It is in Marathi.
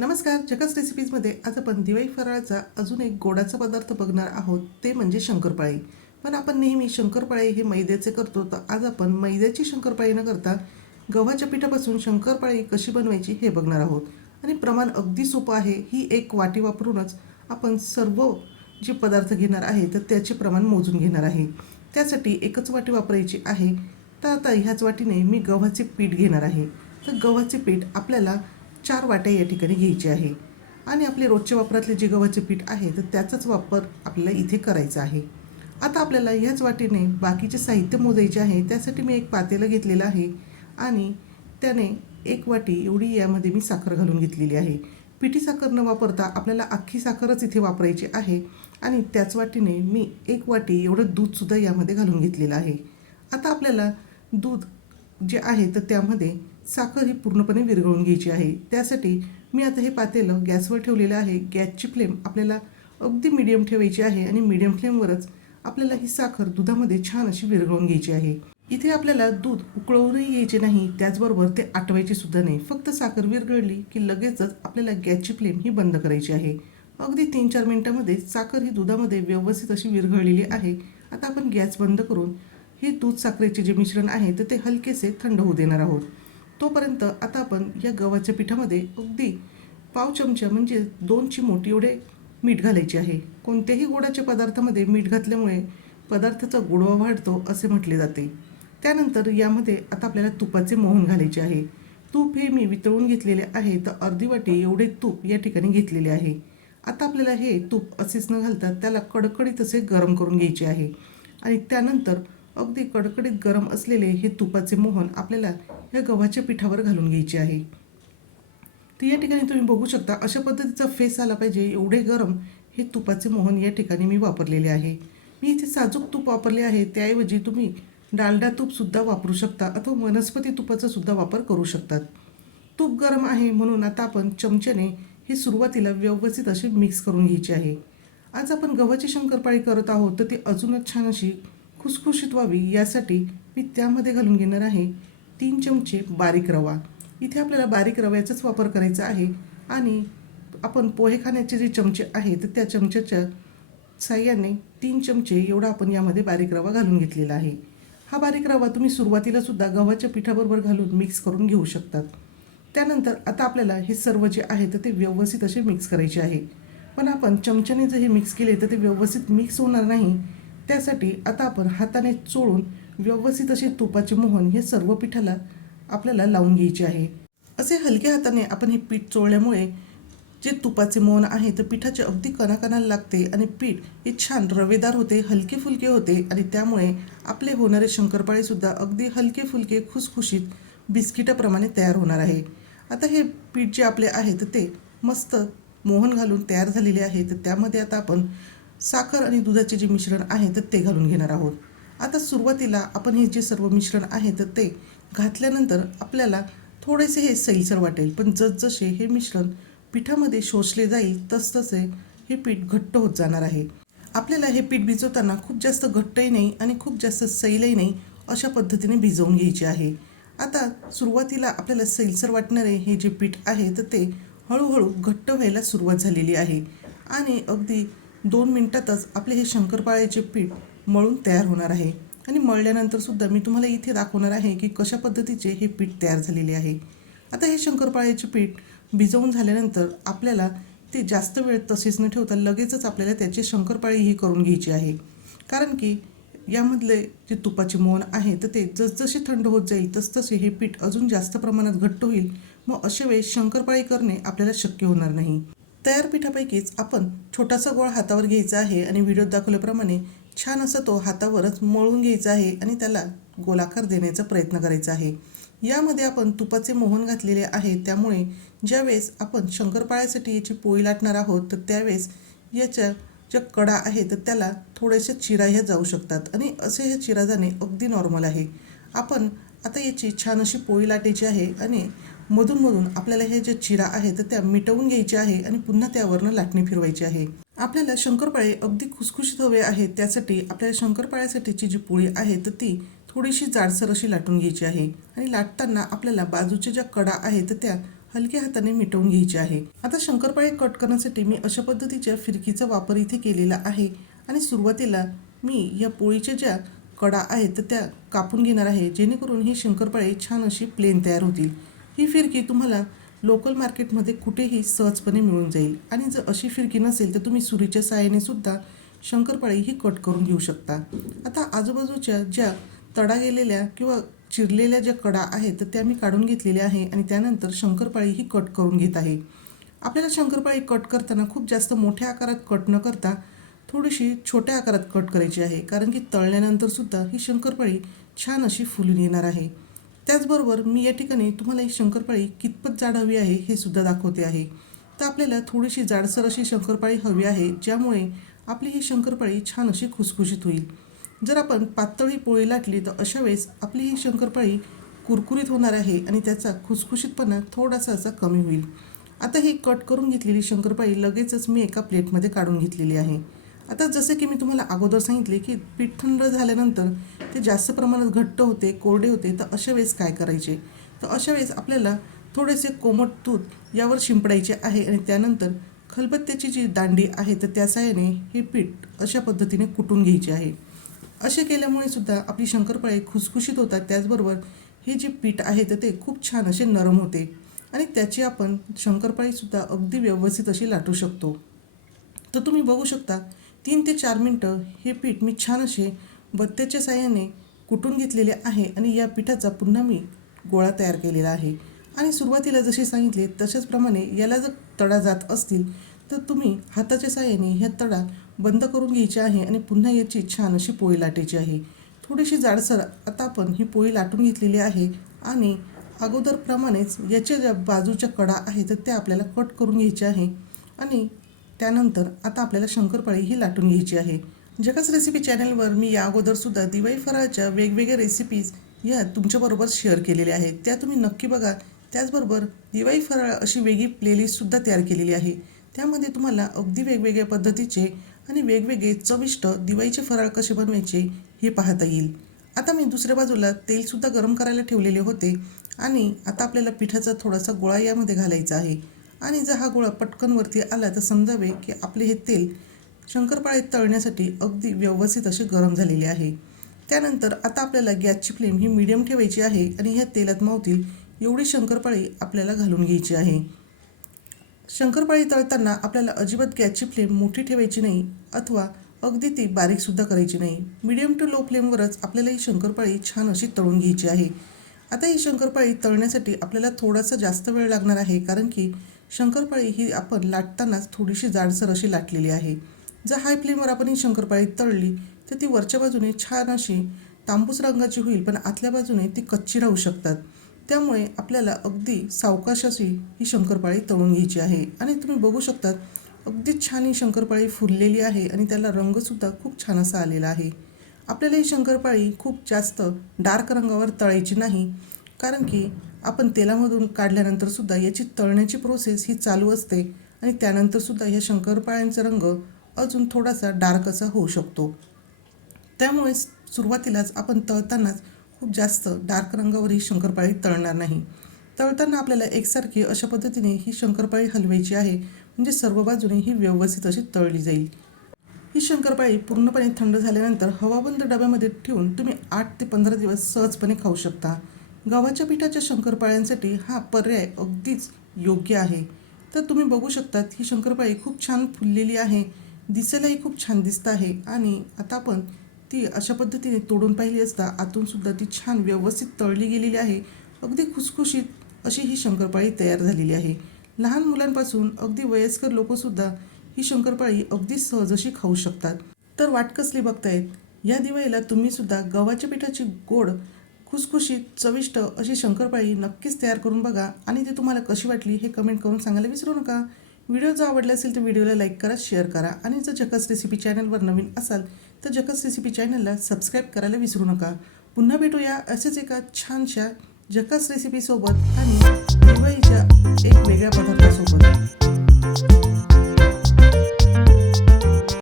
नमस्कार, जकास रेसिपीजमध्ये आज आपण दिवाळी फराळाचा अजून एक गोडाचा पदार्थ बघणार आहोत, ते म्हणजे शंकरपाळी. पण आपण नेहमी शंकरपाळी हे मैद्याचे करतो, तर आज आपण मैद्याची शंकरपाळी न करता गव्हाच्या पिठापासून शंकरपाळी कशी बनवायची हे बघणार आहोत. आणि प्रमाण अगदी सोपं आहे. ही एक वाटी वापरूनच आपण सर्व जे पदार्थ घेणार आहे तर त्याचे प्रमाण मोजून घेणार आहे. त्यासाठी एकच वाटी वापरायची आहे. तर आता ह्याच वाटीने मी गव्हाचे पीठ घेणार आहे. तर गव्हाचे पीठ आपल्याला 4 वाट्या या ठिकाणी घ्यायचे आहे. आणि आपले रोजच्या वापरातले जे गव्हाचे पीठ आहे तर त्याचाच वापर आपल्याला इथे करायचा आहे. आता आपल्याला ह्याच वाटीने बाकीचे साहित्य मोजायचे आहे. त्यासाठी मी एक पातेलं घेतलेलं आहे आणि त्याने 1 वाटी एवढी यामध्ये मी साखर घालून घेतलेली आहे. पिठी साखर न वापरता आपल्याला अख्खी साखरच इथे वापरायची आहे. आणि त्याच वाटीने मी 1 वाटी एवढं दूधसुद्धा यामध्ये घालून घेतलेलं आहे. आता आपल्याला दूध जे आहे तर त्यामध्ये साखर ही पूर्णपणे विरघळून घ्यायची आहे. त्यासाठी मी आता हे पातेलं गॅसवर ठेवलेलं आहे. गॅसची फ्लेम आपल्याला अगदी मीडियम ठेवायची आहे आणि मीडियम फ्लेमवरच आपल्याला ही साखर दुधामध्ये छान अशी विरघळून घ्यायची आहे. इथे आपल्याला दूध उकळवूनही घ्यायचे नाही, त्याचबरोबर ते आटवायचे सुद्धा नाही. फक्त साखर विरघळली की लगेचच आपल्याला गॅसची फ्लेम ही बंद करायची आहे. अगदी 3-4 मिनिटांमध्ये साखर ही दुधामध्ये व्यवस्थित अशी विरघळलेली आहे. आता आपण गॅस बंद करून हे दूध साखरेचे जे मिश्रण आहे तर ते हलकेसे थंड होऊ देणार आहोत. तोपर्यंत आता आपण या गव्हाच्या पिठामध्ये अगदी पाव चमचा म्हणजे 2 चिमूट एवढे मीठ घालायचे आहे. कोणत्याही गोडाच्या पदार्थामध्ये मीठ घातल्यामुळे पदार्थाचा गोडवा वाढतो असे म्हटले जाते. त्यानंतर यामध्ये आता आपल्याला तुपाचे मोहन घालायचे आहे. तूप हे मी वितळून घेतलेले आहे, तर अर्धी वाटी एवढे तूप या ठिकाणी घेतलेले आहे. आता आपल्याला हे तूप असेच न घालता त्याला कडकडीत असे गरम करून घ्यायचे आहे. आणि त्यानंतर अगदी कडकडीत गरम असलेले हे तुपाचे मोहन आपल्याला या गव्हाच्या पिठावर घालून घ्यायचे आहे. तर या ठिकाणी तुम्ही बघू शकता अशा पद्धतीचा फेस आला पाहिजे एवढे गरम हे तुपाचे मोहन या ठिकाणी मी वापरलेले आहे. मी इथे साजूक तूप वापरले आहे, त्याऐवजी तुम्ही डालडा तूपसुद्धा वापरू शकता अथवा वनस्पती तुपाचा सुद्धा वापर करू शकतात. तूप गरम आहे म्हणून आता आपण चमच्याने हे सुरुवातीला व्यवस्थित असे मिक्स करून घ्यायचे आहे. आज आपण गव्हाची शंकरपाळी करत आहोत तर ती अजूनच छान अशी खुसखुशीत व्हावी यासाठी मी त्यामध्ये घालून घेणार आहे 3 चमचे बारीक रवा. इथे आपल्याला बारीक रव्याचाच वापर करायचा आहे. आणि आपण पोहे खाण्याचे जे चमचे आहेत तर त्या चमच्याच्या साह्याने 3 चमचे एवढा आपण यामध्ये बारीक रवा घालून घेतलेला आहे. हा बारीक रवा तुम्ही सुरुवातीला सुद्धा गव्हाच्या पिठाबरोबर घालून मिक्स करून घेऊ शकतात. त्यानंतर आता आपल्याला हे सर्व जे आहे तर ते व्यवस्थित असे मिक्स करायचे आहे. पण आपण चमच्याने जर हे मिक्स केले तर ते व्यवस्थित मिक्स होणार नाही. त्यासाठी आता आपण हाताने चोळून व्यवस्थित असे तुपाचे मोहन हे सर्व पिठाला आपल्याला लावून घ्यायचे आहे. असे हलक्या हाताने आपण हे पीठ चोळल्यामुळे जे तुपाचे मोहन आहे तर पिठाचे अगदी कणाकणाला लागते आणि पीठ हे छान रवेदार होते, हलके फुलके होते आणि त्यामुळे आपले होणारे शंकरपाळेसुद्धा अगदी हलके फुलके खुसखुशीत बिस्किटाप्रमाणे तयार होणार आहे. आता हे पीठ जे आपले आहे तर ते मस्त मोहन घालून तयार झालेले आहे. तर त्यामध्ये आता आपण साखर आणि दुधाचे जे मिश्रण आहे तर ते घालून घेणार आहोत. आता सुरुवातीला आपण हे जे सर्व मिश्रण आहे तर ते घातल्यानंतर आपल्याला थोडेसे हे सैलसर वाटेल, पण जसजसे हे मिश्रण पिठामध्ये शोषले जाईल तसतसे हे पीठ घट्ट होत जाणार आहे. आपल्याला हे पीठ भिजवताना खूप जास्त घट्टही नाही आणि खूप जास्त सैलही नाही अशा पद्धतीने भिजवून घ्यायचे आहे. आता सुरुवातीला आपल्याला सैलसर वाटणारे हे जे पीठ आहे तर ते हळूहळू घट्ट व्हायला सुरुवात झालेली आहे. आणि अगदी 2 मिनिटातच आपले हे शंकरपाळ्याचे पीठ मळून तयार होणार आहे. आणि मळल्यानंतरसुद्धा मी तुम्हाला इथे दाखवणार आहे की कशा पद्धतीचे हे पीठ तयार झालेले आहे. आता हे शंकरपाळ्याचे पीठ भिजवून झाल्यानंतर आपल्याला ते जास्त वेळ तसेच न ठेवता लगेचच आपल्याला त्याची शंकरपाळी ही करून घ्यायची आहे. कारण की यामधले जे तुपाचे मोहन आहे तर ते जसजसे थंड होत जाईल तसतसे हे पीठ अजून जास्त प्रमाणात घट्ट होईल. मग अशा वेळेस शंकरपाळी करणे आपल्याला शक्य होणार नाही. तयार पिठापैकीच आपण छोटासा गोळा हातावर घ्यायचा आहे आणि व्हिडिओत दाखवल्याप्रमाणे छान असा तो हातावरच मळून घ्यायचा आहे आणि त्याला गोलाकार देण्याचा प्रयत्न करायचा आहे. यामध्ये आपण तुपाचे मोहन घातलेले आहे, त्यामुळे ज्यावेळेस आपण शंकरपाळ्यासाठी याची पोळी लाटणार आहोत तर त्यावेळेस याच्या ज्या कडा आहे तर त्याला थोड्याशा चिरा ह्या जाऊ शकतात आणि असे हे चिरा जाणे अगदी नॉर्मल आहे. आपण आता याची छान अशी पोळी लाटायची आहे आणि मधून आपल्याला हे जे चिरा आहे तर त्या मिटवून घ्यायचे आहे आणि पुन्हा त्यावरनं लाटणी फिरवायची आहे. आपल्याला शंकरपाळे अगदी खुसखुशीत हवे आहेत, त्यासाठी आपल्याला शंकरपाळ्यासाठीची जी पोळी आहे तर ती थोडीशी जाडसर अशी लाटून घ्यायची आहे. आणि लाटताना आपल्याला बाजूच्या ज्या कडा आहेत तर त्या हलक्या हाताने मिटवून घ्यायची आहे। आता शंकरपाळे कट करण्यासाठी मी अशा पद्धतीच्या फिरकीचा वापर इथे केलेला आहे आणि सुरुवातीला मी या पोळीच्या ज्या कडा आहेत तर त्या कापून घेणार आहे, जेणेकरून ही शंकरपाळे छान अशी प्लेन तयार होतील। ही फिरकी तुम्हाला लोकल मार्केटमध्ये कुठेही सहजपणे मिळून जाईल आणि जर अशी फिरकी नसेल तर तुम्ही सुरीच्या साहाय्याने सुद्धा शंकरपाळी ही कट करून घेऊ शकता। आता आजूबाजूच्या ज्या तडा गेलेल्या किंवा चिरलेल्या ज्या कडा आहेत तर त्या मी काढून घेतलेल्या आहे आणि त्यानंतर शंकरपाळी ही कट करून घेत आहे। आपल्याला शंकरपाळी कट करताना खूप जास्त मोठ्या आकारात कट न करता थोडीशी छोट्या आकारात कट करायची आहे, कारण की तळल्यानंतर सुद्धा ही शंकरपाळी छान अशी फुलून येणार आहे। त्याचबरोबर मी या ठिकाणी तुम्हाला ही शंकरपाळी कितपत जाड हवी आहे हे सुद्धा दाखवते आहे। तर आपल्याला थोडीशी जाडसर अशी शंकरपाळी हवी आहे, ज्यामुळे आपली ही शंकरपाळी छान अशी खुसखुशीत होईल। जर आपण पातळ ही पोळी लाटली तर अशा वेळेस आपली ही शंकरपाळी कुरकुरीत होणार आहे आणि त्याचा खुसखुशीतपणा थोडासा असा कमी होईल। आता ही कट करून घेतलेली शंकरपाळी लगेचच मी एका प्लेटमध्ये काढून घेतलेली आहे। आता जसे की मी तुम्हाला अगोदर सांगितले की पीठ थंड झाल्यानंतर ते जास्त प्रमाणात घट्ट होते, कोरडे होते, तर अशा वेळेस काय करायचे? तर अशा वेळेस आपल्याला थोडेसे कोमट दूध यावर शिंपडायचे आहे आणि त्यानंतर खलबत्त्याची जी दांडी आहे तर त्या साहाय्याने हे पीठ अशा पद्धतीने कुटून घ्यायचे आहे। असे केल्यामुळे सुद्धा आपली शंकरपाळी खुसखुशीत होतात, त्याचबरोबर हे जे पीठ आहे तर ते खूप छान असे नरम होते आणि त्याची आपण शंकरपाळीसुद्धा अगदी व्यवस्थित अशी लाटू शकतो। तर तुम्ही बघू शकता 3 ते 4 मिनटं हे पीठ मी छान असे बत्त्याच्या साहाय्याने कुटून घेतलेले आहे आणि या पिठाचा पुन्हा मी गोळा तयार केलेला आहे। आणि सुरुवातीला जसे सांगितले तशाचप्रमाणे याला जर तडा जात असतील तर तुम्ही हाताच्या साहाय्याने ह्या तडा बंद करून घ्यायची आहे आणि पुन्हा याची छान अशी पोळी लाटायची आहे। थोडीशी जाडसर आता आपण ही पोळी लाटून घेतलेली आहे आणि अगोदरप्रमाणेच याच्या ज्या बाजूच्या कडा आहेत तर त्या आपल्याला कट करून घ्यायच्या आहे आणि त्यानंतर आता आपल्याला शंकरपाळी ही लाटून घ्यायची आहे। जकास रेसिपी चॅनलवर मी या अगोदरसुद्धा दिवाळी फराळाच्या वेगवेगळ्या रेसिपीज या तुमच्याबरोबर शेअर केलेल्या आहेत, त्या तुम्ही नक्की बघा। त्याचबरोबर दिवाळी फराळ अशी वेगळी प्लेलिस्टसुद्धा तयार केलेली आहे, त्यामध्ये तुम्हाला अगदी वेगवेगळ्या पद्धतीचे आणि वेगवेगळे चविष्ट दिवाळीचे फराळ कसे बनवायचे हे पाहता येईल। आता मी दुसऱ्या बाजूला तेलसुद्धा गरम करायला ठेवलेले होते आणि आता आपल्याला पिठाचा थोडासा गोळा यामध्ये घालायचा आहे आणि जर हा गोळा पटकन वरती आला तर समजावे की आपले हे तेल शंकरपाळे तळण्यासाठी अगदी व्यवस्थित असे गरम झालेले आहे। त्यानंतर आता आपल्याला गॅसची फ्लेम ही मीडियम ठेवायची आहे आणि ह्या तेलात मावतील एवढी शंकरपाळी आपल्याला घालून घ्यायची आहे। शंकरपाळी तळताना आपल्याला अजिबात गॅसची फ्लेम मोठी ठेवायची नाही अथवा अगदी ती बारीकसुद्धा करायची नाही, मीडियम टू लो फ्लेमवरच आपल्याला ही शंकरपाळी छान अशी तळून घ्यायची आहे। आता ही शंकरपाळी तळण्यासाठी आपल्याला थोडासा जास्त वेळ लागणार आहे, कारण की शंकरपाळी ही आपण लाटतानाच थोडीशी जाडसर अशी लाटलेली आहे। जर हाय फ्लेमवर आपण ही शंकरपाळी तळली तर ती वरच्या बाजूने छान अशी तांबूस रंगाची होईल, पण आतल्या बाजूने ती कच्ची राहू शकतात। त्यामुळे आपल्याला अगदी सावकाश अशी ही शंकरपाळी तळून घ्यायची आहे आणि तुम्ही बघू शकतात अगदी छान ही शंकरपाळी फुललेली आहे आणि त्याला रंगसुद्धा खूप छान असा आलेला आहे। आपल्याला ही शंकरपाळी खूप जास्त डार्क रंगावर तळायची नाही, कारण की आपण तेलामधून काढल्यानंतरसुद्धा याची तळण्याची प्रोसेस ही चालू असते आणि त्यानंतरसुद्धा ह्या शंकरपाळ्यांचा रंग अजून थोडासा डार्क असा होऊ शकतो। त्यामुळे सुरुवातीलाच आपण तळतानाच खूप जास्त डार्क रंगावर ही शंकरपाळी तळणार नाही। तळताना आपल्याला एकसारखी अशा पद्धतीने ही शंकरपाळी हलवायची आहे, म्हणजे सर्व बाजूने ही व्यवस्थित अशी तळली जाईल। ही शंकरपाळी पूर्णपणे थंड झाल्यानंतर हवाबंद डब्यामध्ये ठेवून तुम्ही 8 ते 15 दिवस सहजपणे खाऊ शकता। गव्हाच्या पिठाच्या शंकरपाळ्यांसाठी हा पर्याय अगदीच योग्य आहे। तर तुम्ही बघू शकतात ही शंकरपाळी खूप छान फुललेली आहे, दिसायलाही खूप छान दिसत आहे आणि आता आपण ती अशा पद्धतीने तोडून पाहिली असता आतूनसुद्धा ती छान व्यवस्थित तळली गेलेली आहे। अगदी खुसखुशीत अशी ही शंकरपाळी तयार झालेली आहे। लहान मुलांपासून अगदी वयस्कर लोकंसुद्धा ही शंकरपाळी अगदी सहज अशी खाऊ शकतात। तर वाट कसली बघतायत? या दिवाळीला तुम्हीसुद्धा गव्हाच्या पिठाची गोड खुसखुशीत चविष्ट अशी शंकरपाळी नक्कीच तयार करून बघा आणि ती तुम्हाला कशी वाटली हे कमेंट करून सांगायला विसरू नका। व्हिडिओ जर आवडला असेल तर व्हिडिओला लाईक करा, शेअर करा आणि जर जकास रेसिपी चॅनलवर नवीन असाल तर जकास रेसिपी चॅनलला सबस्क्राईब करायला विसरू नका। पुन्हा भेटूया असेच एका छानशा जकास रेसिपीसोबत आणि दिवाळीच्या एक वेगळ्या पदार्थासोबत।